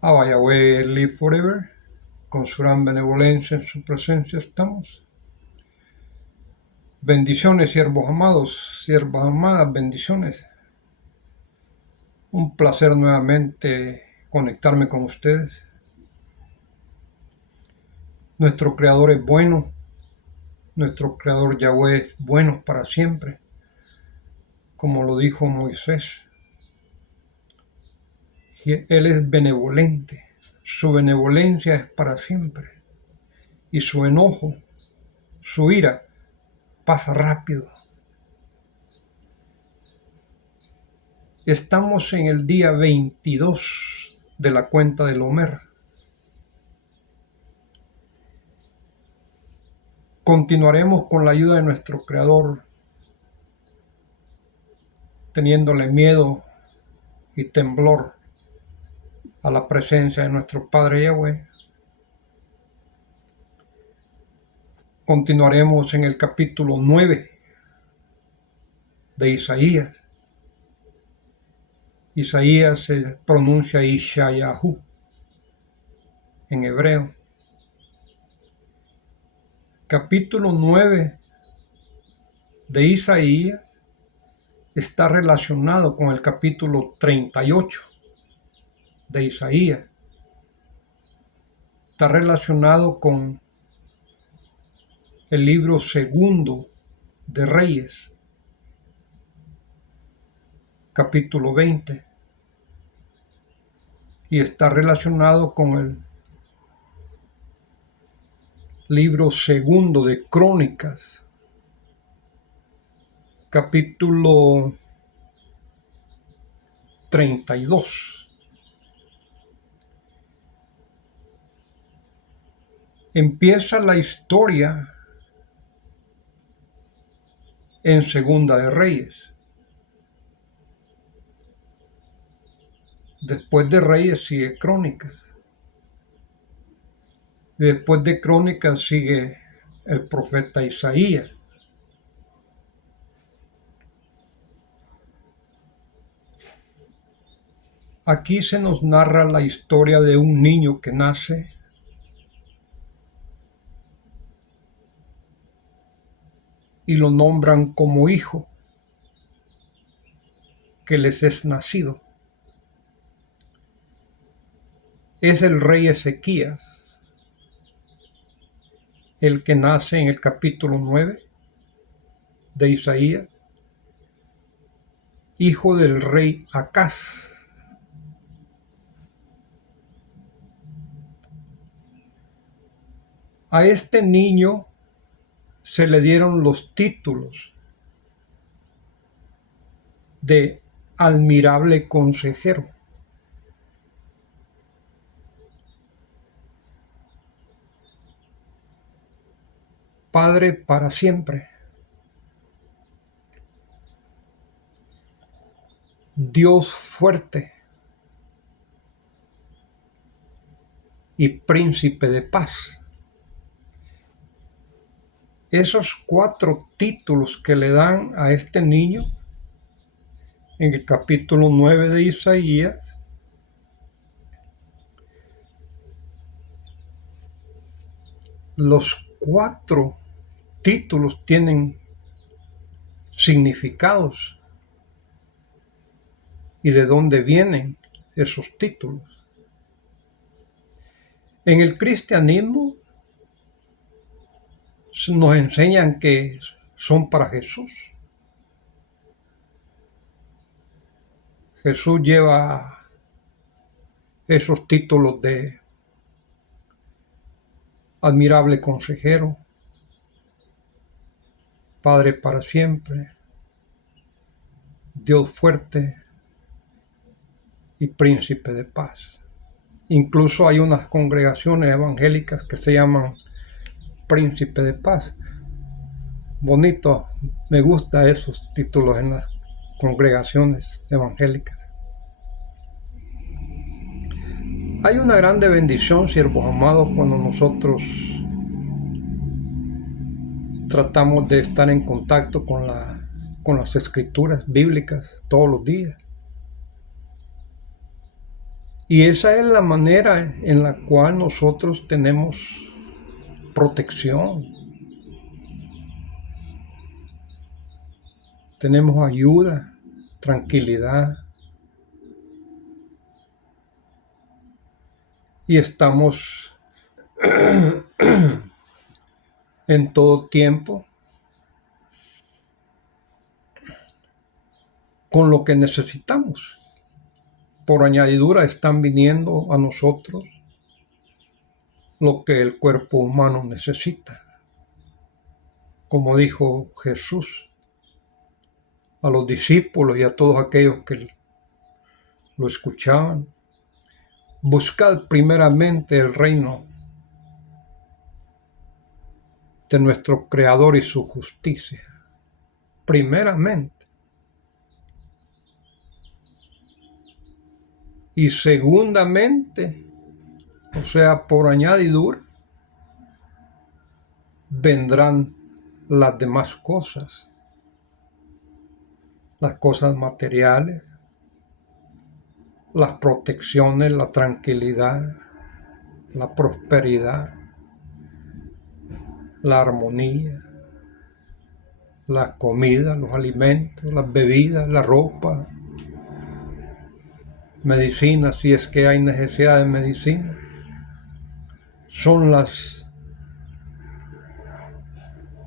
Abba Yahweh live forever. Con su gran benevolencia en su presencia estamos. Bendiciones, siervos amados, siervas amadas, bendiciones. Un placer nuevamente conectarme con ustedes. Nuestro Creador es bueno. Nuestro Creador Yahweh es bueno para siempre, como lo dijo Moisés. Él es benevolente. Su benevolencia es para siempre. Y su enojo, su ira, pasa rápido. Estamos en el día 22 de la cuenta del Omer. Continuaremos con la ayuda de nuestro Creador, teniéndole miedo y temblor a la presencia de nuestro Padre Yahweh. Continuaremos en el capítulo 9 de Isaías. Isaías se pronuncia Ishayahu en hebreo. Capítulo 9 de Isaías está relacionado con el capítulo 38 de Isaías. Está relacionado con el libro segundo de Reyes, capítulo 20, y está relacionado con el libro segundo de Crónicas, capítulo 32. Empieza la historia en Segunda de Reyes. Después de Reyes sigue Crónicas. Después de Crónicas sigue el profeta Isaías. Aquí se nos narra la historia de un niño que nace y lo nombran como hijo que les es nacido. Es el rey Ezequías, el que nace en el capítulo 9 de Isaías, hijo del rey Acaz. A este niño se le dieron los títulos de admirable consejero, Padre para siempre, Dios fuerte y príncipe de paz. Esos 4 títulos que le dan a este niño en el capítulo 9 de Isaías los 4 títulos tienen significados y de dónde vienen esos títulos. En el cristianismo nos enseñan que son para Jesús. Jesús lleva esos títulos de admirable consejero, Padre para siempre, Dios fuerte y príncipe de paz. Incluso hay unas congregaciones evangélicas que se llaman príncipe de paz. Bonito, me gustan esos títulos en las congregaciones evangélicas. Hay una grande bendición, siervos amados, cuando nosotros tratamos de estar en contacto con las escrituras bíblicas todos los días. Y esa es la manera en la cual nosotros tenemos protección, tenemos ayuda, tranquilidad y estamos en todo tiempo con lo que necesitamos. Por añadidura están viniendo a nosotros lo que el cuerpo humano necesita. Como dijo Jesús a los discípulos y a todos aquellos que lo escuchaban, buscad primeramente el reino de nuestro Creador y su justicia. Primeramente. Y segundamente, o sea, por añadidura, vendrán las demás cosas, las cosas materiales, las protecciones, la tranquilidad, la prosperidad, la armonía, la comida, los alimentos, las bebidas, la ropa, medicina, si es que hay necesidad de medicina. Son las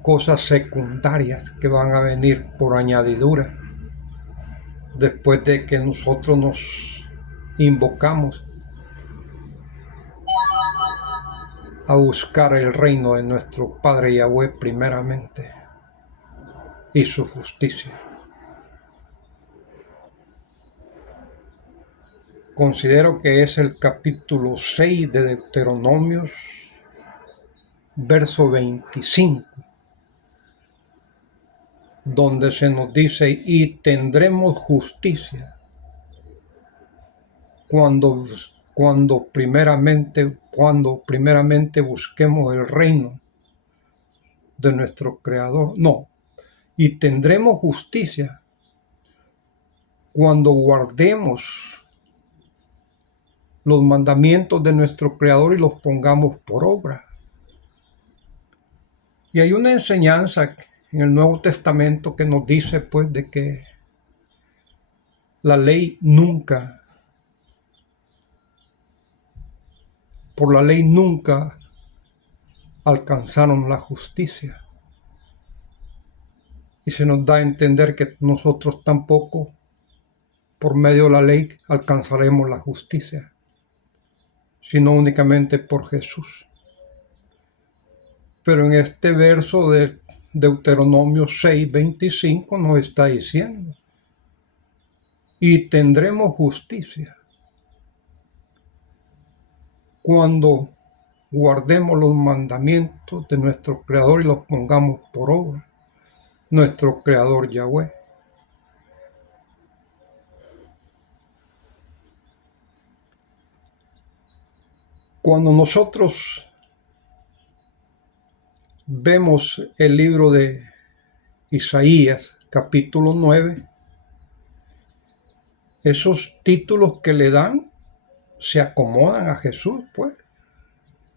cosas secundarias que van a venir por añadidura después de que nosotros nos invocamos a buscar el reino de nuestro Padre Yahweh primeramente y su justicia. Considero que es el capítulo 6 de Deuteronomios, verso 25, donde se nos dice: y tendremos justicia cuando primeramente busquemos el reino de nuestro Creador. No, y tendremos justicia cuando guardemos los mandamientos de nuestro Creador y los pongamos por obra. Y hay una enseñanza en el Nuevo Testamento que nos dice pues de que la ley nunca, por la ley nunca alcanzaron la justicia. Y se nos da a entender que nosotros tampoco, por medio de la ley, alcanzaremos la justicia, sino únicamente por Jesús. Pero en este verso de Deuteronomio 6:25 nos está diciendo: y tendremos justicia cuando guardemos los mandamientos de nuestro Creador y los pongamos por obra, nuestro Creador Yahweh. Cuando nosotros vemos el libro de Isaías, capítulo 9, esos títulos que le dan se acomodan a Jesús, pues,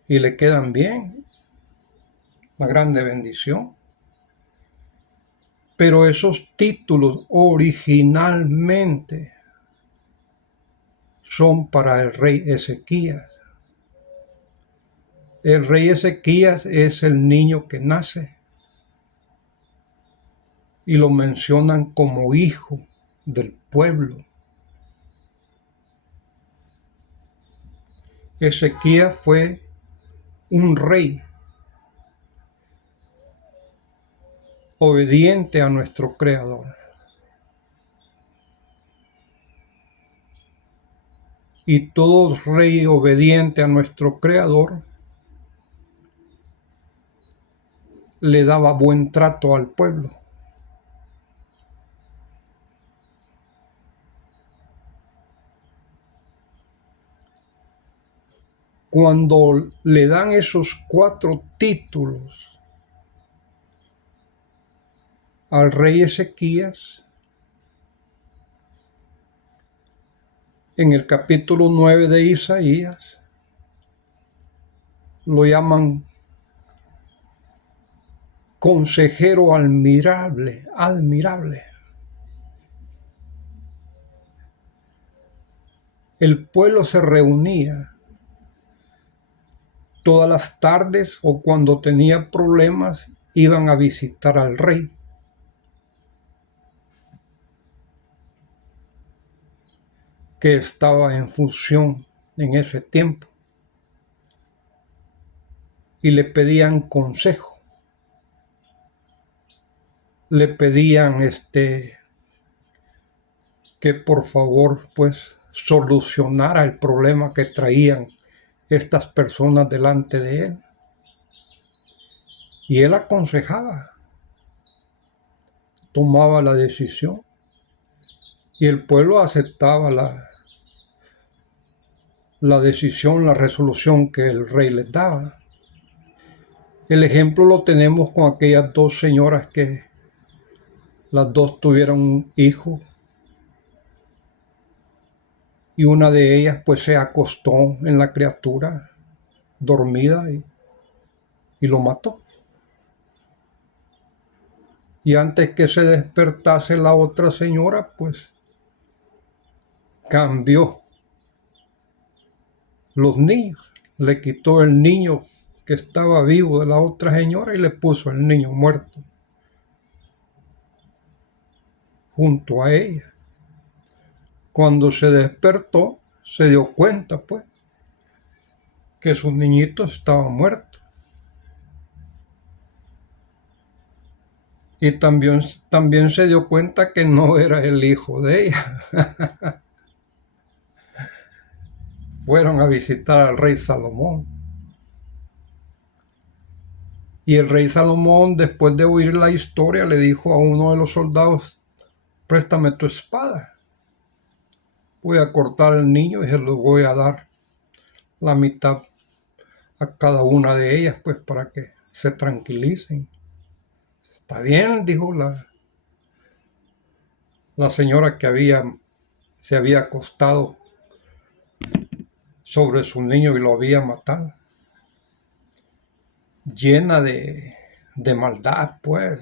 y le quedan bien. Una grande bendición. Pero esos títulos originalmente son para el rey Ezequías. El rey Ezequías es el niño que nace y lo mencionan como hijo del pueblo. Ezequías fue un rey obediente a nuestro Creador. Y todo rey obediente a nuestro Creador le daba buen trato al pueblo. Cuando le dan esos 4 títulos al rey Ezequías, En el capítulo 9 de Isaías lo llaman consejero admirable, admirable. El pueblo se reunía todas las tardes o cuando tenía problemas iban a visitar al rey. Que estaba en función en ese tiempo y le pedían consejo, le pedían que por favor pues solucionara el problema que traían estas personas delante de él, y él aconsejaba, tomaba la decisión y el pueblo aceptaba la decisión, la resolución que el rey les daba. El ejemplo lo tenemos con aquellas dos señoras que las dos tuvieron un hijo y una de ellas pues se acostó en la criatura dormida y lo mató. Y antes que se despertase la otra señora, pues cambió los niños, le quitó el niño que estaba vivo de la otra señora y le puso el niño muerto junto a ella. Cuando se despertó, se dio cuenta pues que sus niñitos estaban muertos. Y también se dio cuenta que no era el hijo de ella. Fueron a visitar al rey Salomón. Y el rey Salomón, después de oír la historia, le dijo a uno de los soldados: préstame tu espada. Voy a cortar al niño y se lo voy a dar la mitad a cada una de ellas, pues para que se tranquilicen. Está bien, dijo la señora que se había acostado sobre su niño y lo había matado. Llena de maldad, pues.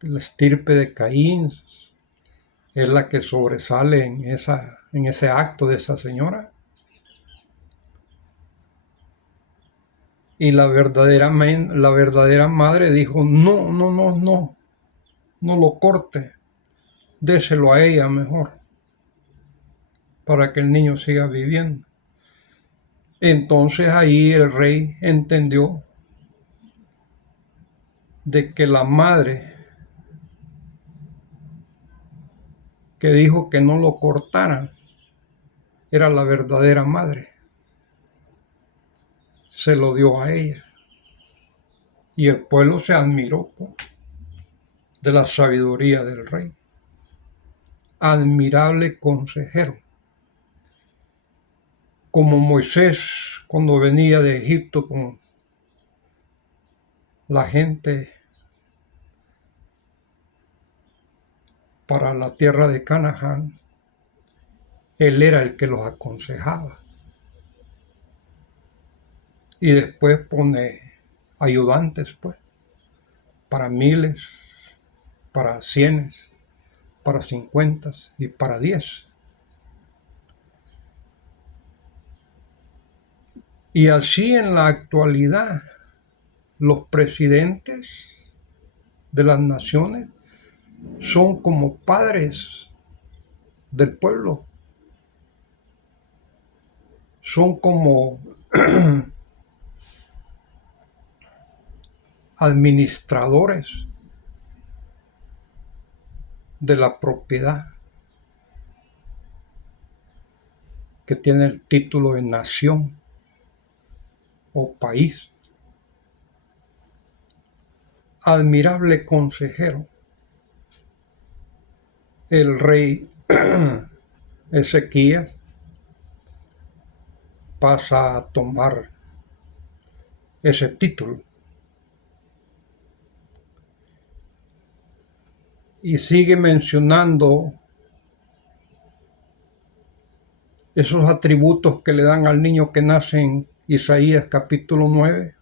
La estirpe de Caín es la que sobresale en ese acto de esa señora. Y la verdadera madre dijo: no, no, no, no, no lo corte, déselo a ella mejor, para que el niño siga viviendo. Entonces ahí el rey entendió de que la madre que dijo que no lo cortaran era la verdadera madre. Se lo dio a ella. Y el pueblo se admiró de la sabiduría del rey. Admirable consejero. Como Moisés cuando venía de Egipto con la gente para la tierra de Canaán, él era el que los aconsejaba. Y después pone ayudantes, pues, para miles, para cienes, para 50 y para 10. Y así en la actualidad, los presidentes de las naciones son como padres del pueblo. Son como administradores de la propiedad que tiene el título de nación o país. Admirable consejero. El rey Ezequías pasa a tomar ese título y sigue mencionando esos atributos que le dan al niño que nace en Isaías capítulo 9,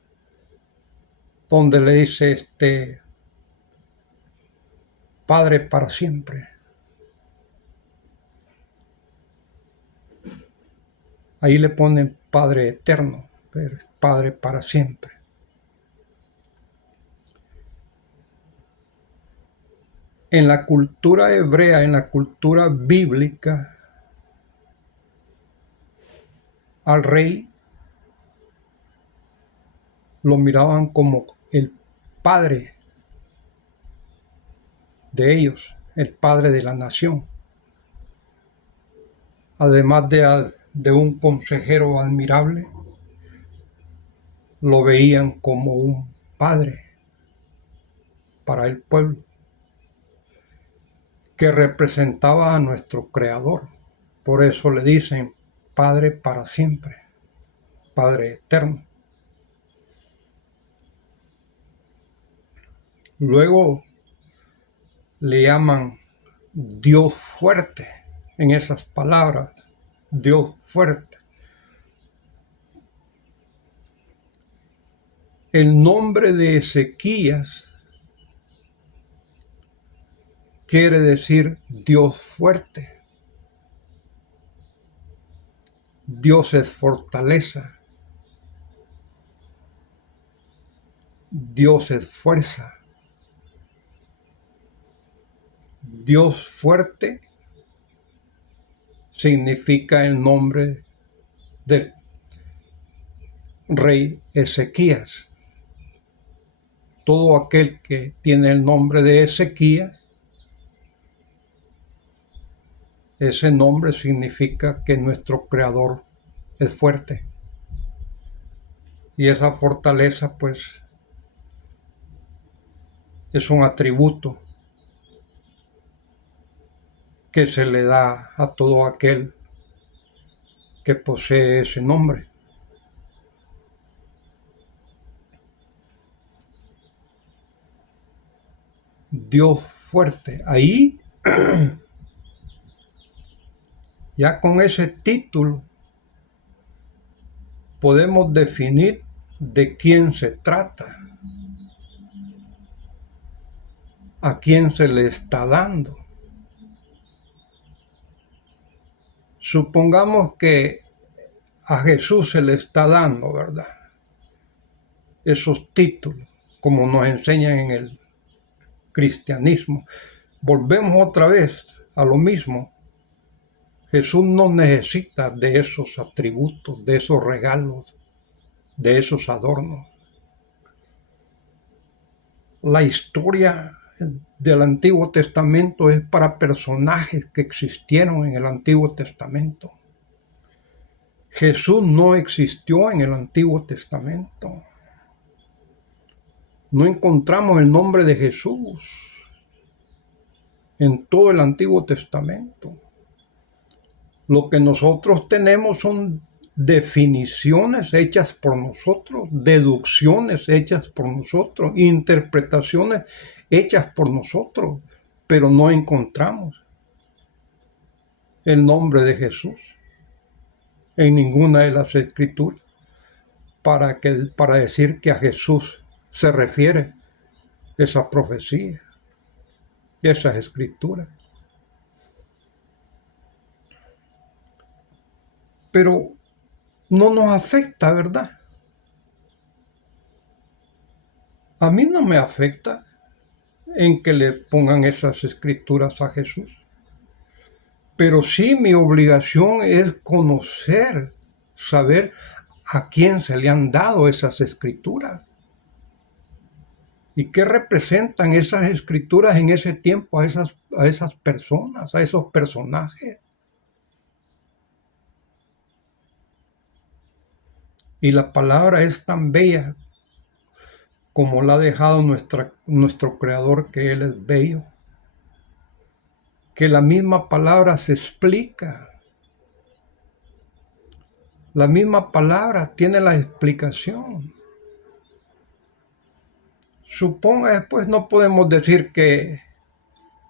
donde le dice Padre para siempre. Ahí le ponen Padre eterno, pero es Padre para siempre. En la cultura hebrea, en la cultura bíblica, al rey lo miraban como el padre de ellos, el padre de la nación. Además de un consejero admirable, lo veían como un padre para el pueblo, que representaba a nuestro Creador. Por eso le dicen Padre para siempre, Padre eterno. Luego le llaman Dios fuerte en esas palabras, Dios fuerte. El nombre de Ezequías quiere decir Dios fuerte. Dios es fortaleza. Dios es fuerza. Dios fuerte significa el nombre del rey Ezequías. Todo aquel que tiene el nombre de Ezequías, ese nombre significa que nuestro Creador es fuerte. Y esa fortaleza, pues, es un atributo que se le da a todo aquel que posee ese nombre. Dios fuerte. Ahí, ya con ese título, podemos definir de quién se trata, a quién se le está dando. Supongamos que a Jesús se le está dando, ¿verdad? Esos títulos, como nos enseñan en el cristianismo. Volvemos otra vez a lo mismo. Jesús no necesita de esos atributos, de esos regalos, de esos adornos. La historia del Antiguo Testamento es para personajes que existieron en el Antiguo Testamento. Jesús no existió en el Antiguo Testamento. No encontramos el nombre de Jesús en todo el Antiguo Testamento. Lo que nosotros tenemos son definiciones hechas por nosotros, deducciones hechas por nosotros, interpretaciones hechas por nosotros, pero no encontramos el nombre de Jesús en ninguna de las escrituras para decir que a Jesús se refiere esa profecía, esas escrituras. Pero no nos afecta, ¿verdad? A mí no me afecta en que le pongan esas escrituras a Jesús. Pero sí mi obligación es conocer, saber a quién se le han dado esas escrituras. ¿Y qué representan esas escrituras en ese tiempo a esas personas, a esos personajes? Y la palabra es tan bella como la ha dejado nuestro Creador, que Él es bello, que la misma palabra se explica. La misma palabra tiene la explicación. Suponga, pues no podemos decir que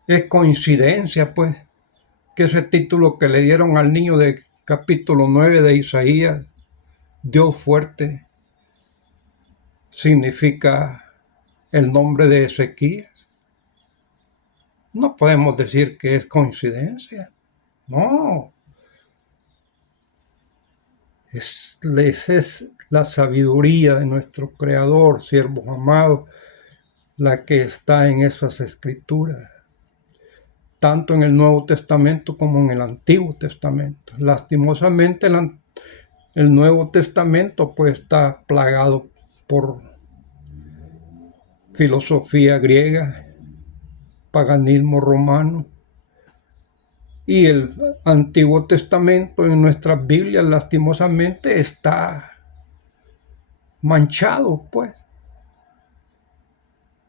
es coincidencia, pues, que ese título que le dieron al niño de capítulo 9 de Isaías, Dios fuerte, significa el nombre de Ezequías. No podemos decir que es coincidencia. No. Esa es la sabiduría de nuestro Creador, siervos amados, la que está en esas escrituras, tanto en el Nuevo Testamento como en el Antiguo Testamento. Lastimosamente el Nuevo Testamento pues está plagado por filosofía griega, paganismo romano, y el Antiguo Testamento en nuestras Biblias lastimosamente está manchado, pues,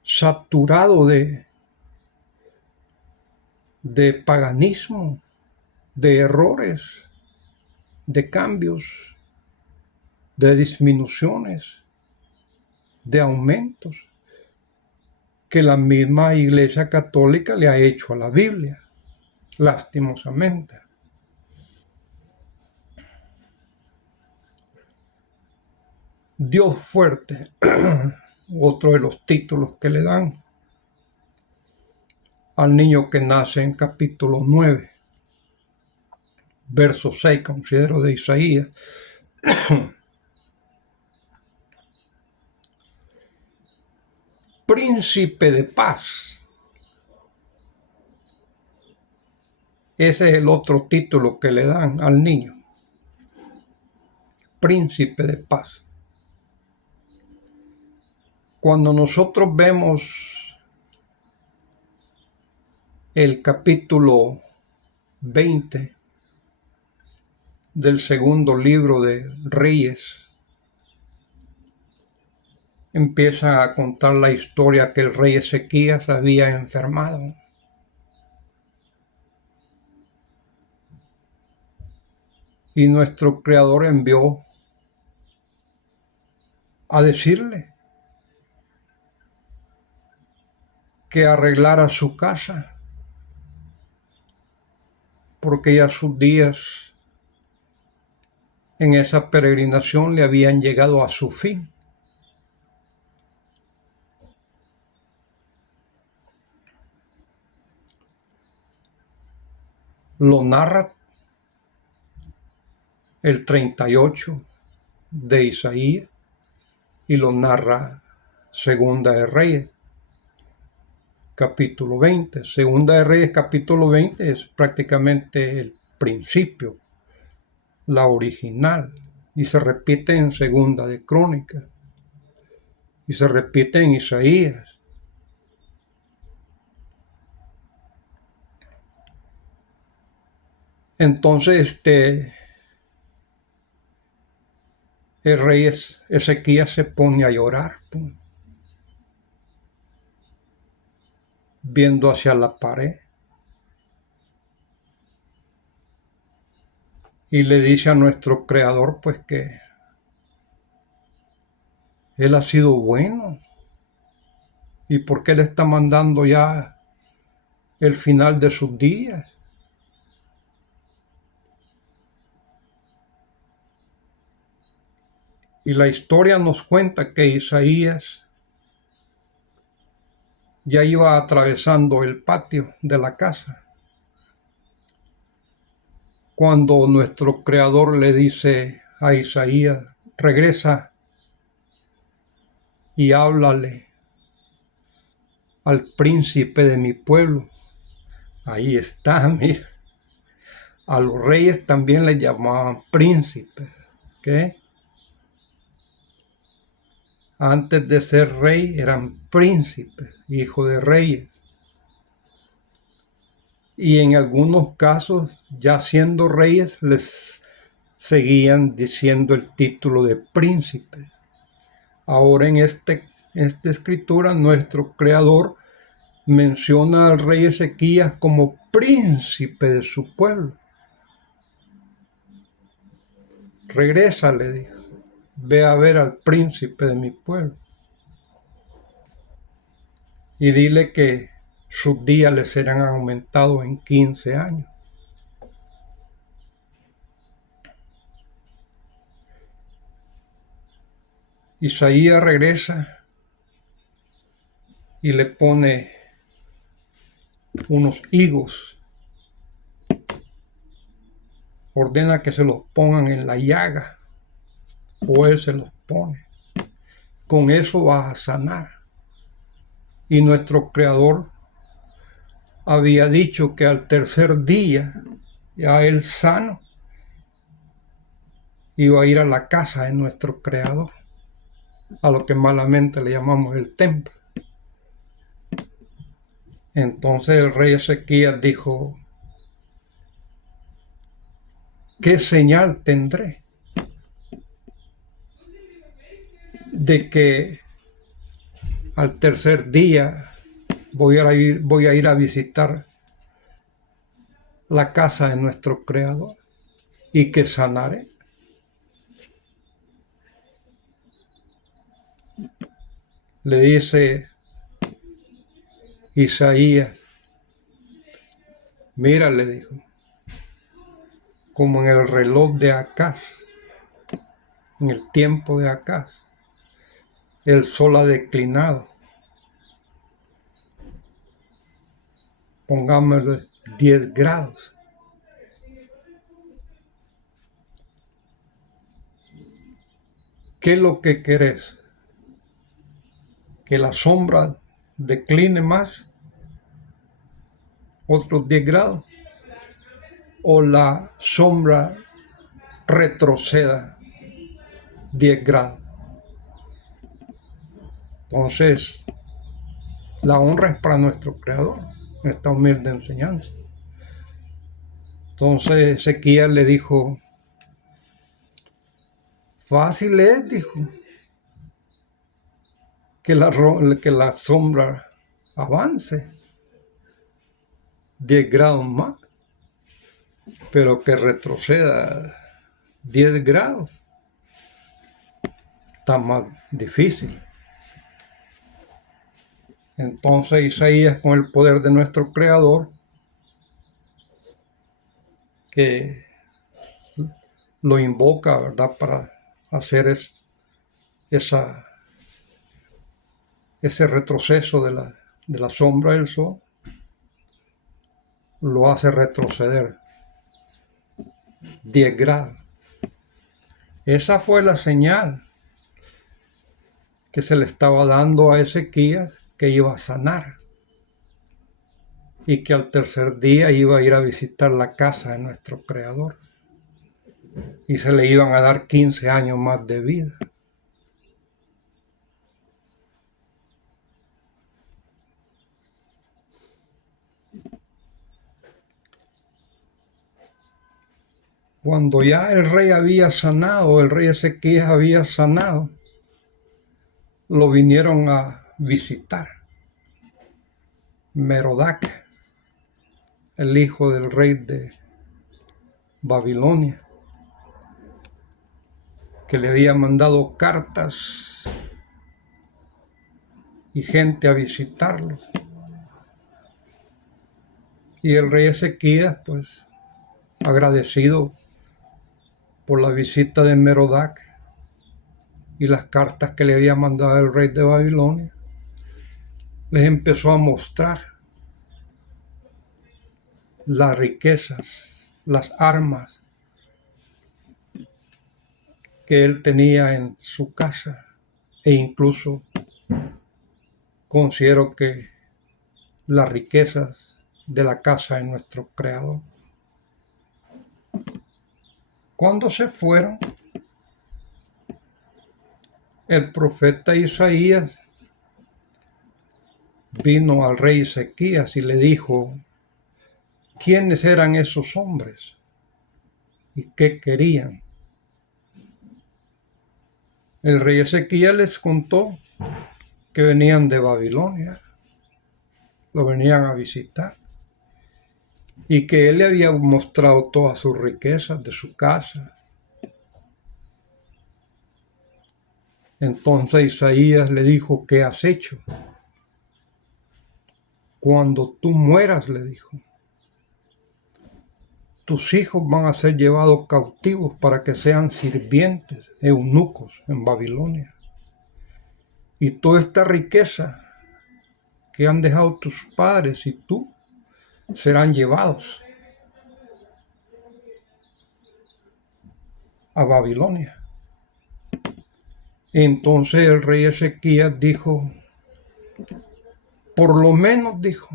saturado de paganismo, de errores, de cambios, de disminuciones, de aumentos que la misma Iglesia Católica le ha hecho a la Biblia, lastimosamente. Dios fuerte, otro de los títulos que le dan al niño que nace en capítulo 9, verso 6, considero de Isaías. Príncipe de paz. Ese es el otro título que le dan al niño. Príncipe de paz. Cuando nosotros vemos el capítulo 20 del segundo libro de Reyes, empieza a contar la historia que el rey Ezequías había enfermado. Y nuestro Creador envió a decirle que arreglara su casa, porque ya sus días en esa peregrinación le habían llegado a su fin. Lo narra el 38 de Isaías y lo narra Segunda de Reyes, capítulo 20. Segunda de Reyes, capítulo 20 es prácticamente el principio, la original, y se repite en Segunda de Crónicas, y se repite en Isaías. Entonces, el rey Ezequías se pone a llorar, pues, viendo hacia la pared, y le dice a nuestro Creador, pues, que Él ha sido bueno, y por qué le está mandando ya el final de sus días. Y la historia nos cuenta que Isaías ya iba atravesando el patio de la casa cuando nuestro Creador le dice a Isaías: regresa y háblale al príncipe de mi pueblo. Ahí está, mira. A los reyes también les llamaban príncipes, ¿ok? Antes de ser rey eran príncipes, hijos de reyes. Y en algunos casos, ya siendo reyes, les seguían diciendo el título de príncipe. Ahora en esta escritura, nuestro Creador menciona al rey Ezequías como príncipe de su pueblo. Regresa, le dijo, ve a ver al príncipe de mi pueblo y dile que sus días le serán aumentados en 15 años. Isaías regresa y le pone unos higos. Ordena que se los pongan en la llaga, o él se los pone. Con eso vas a sanar. Y nuestro Creador había dicho que al tercer día, ya él sano, iba a ir a la casa de nuestro Creador, a lo que malamente le llamamos el templo. Entonces el rey Ezequías dijo: ¿qué señal tendré de que al tercer día voy a ir a visitar la casa de nuestro Creador y que sanaré? Le dice Isaías: mira, le dijo, como en el reloj de Acaz, en el tiempo de Acaz, el sol ha declinado. Pongámosle 10 grados. ¿Qué es lo que querés? ¿Que la sombra decline más, otros 10 grados? ¿O la sombra retroceda 10 grados? Entonces, la honra es para nuestro Creador, esta humilde enseñanza. Entonces Ezequías le dijo: fácil es, dijo, que la sombra avance 10 grados más, pero que retroceda 10 grados está más difícil. Entonces Isaías, con el poder de nuestro Creador, que lo invoca, ¿verdad?, para hacer ese retroceso de la sombra del sol, lo hace retroceder 10 grados. Esa fue la señal que se le estaba dando a Ezequías, que iba a sanar y que al tercer día iba a ir a visitar la casa de nuestro Creador y se le iban a dar 15 años más de vida. Cuando ya el rey había sanado, el rey Ezequías había sanado, lo vinieron a visitar Merodach, el hijo del rey de Babilonia, que le había mandado cartas y gente a visitarlos. Y el rey Ezequías, pues, agradecido por la visita de Merodach y las cartas que le había mandado el rey de Babilonia, les empezó a mostrar las riquezas, las armas que él tenía en su casa, e incluso considero que las riquezas de la casa de nuestro Creador. Cuando se fueron, el profeta Isaías vino al rey Ezequías y le dijo: ¿quiénes eran esos hombres? ¿Y qué querían? El rey Ezequías les contó que venían de Babilonia, lo venían a visitar, y que él le había mostrado todas sus riquezas de su casa. Entonces Isaías le dijo: ¿qué has hecho? Cuando tú mueras, le dijo, tus hijos van a ser llevados cautivos para que sean sirvientes, eunucos en Babilonia. y toda esta riqueza que han dejado tus padres y tú serán llevados a Babilonia. Entonces el rey Ezequías dijo, por lo menos dijo,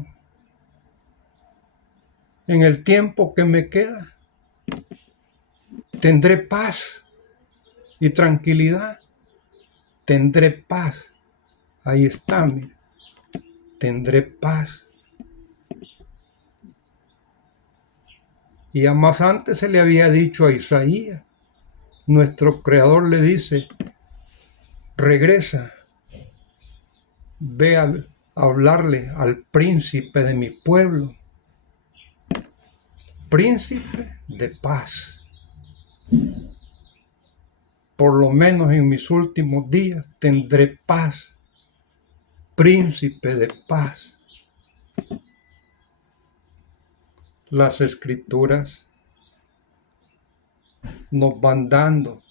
en el tiempo que me queda, tendré paz y tranquilidad. Tendré paz. Ahí está, mire. Tendré paz. Y ya más antes se le había dicho a Isaías, nuestro creador le dice, regresa, ve a hablarle al príncipe de mi pueblo, príncipe de paz. Por lo menos en mis últimos días tendré paz, príncipe de paz. Las escrituras nos van dando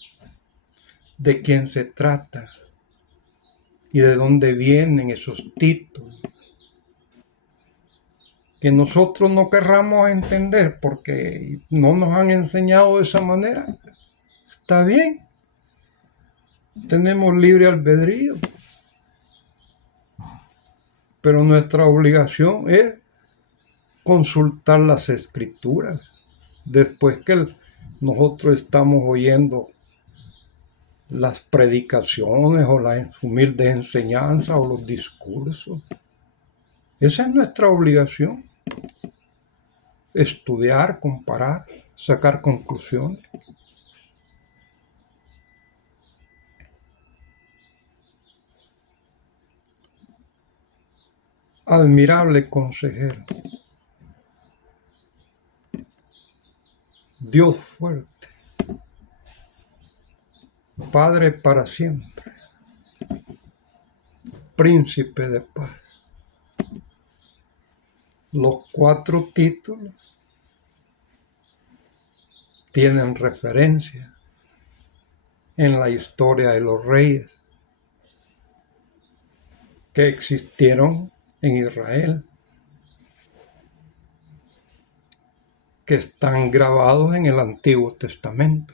de quién se trata y de dónde vienen esos títulos. Que nosotros no querramos entender porque no nos han enseñado de esa manera. Está bien. Tenemos libre albedrío. Pero nuestra obligación es consultar las escrituras. Después que nosotros estamos oyendo las predicaciones o las humildes enseñanzas o los discursos. Esa es nuestra obligación. Estudiar, comparar, sacar conclusiones. Admirable consejero. Dios fuerte. Padre para siempre. Príncipe de paz. Los 4 títulos tienen referencia en la historia de los reyes que existieron en Israel, que están grabados en el Antiguo Testamento.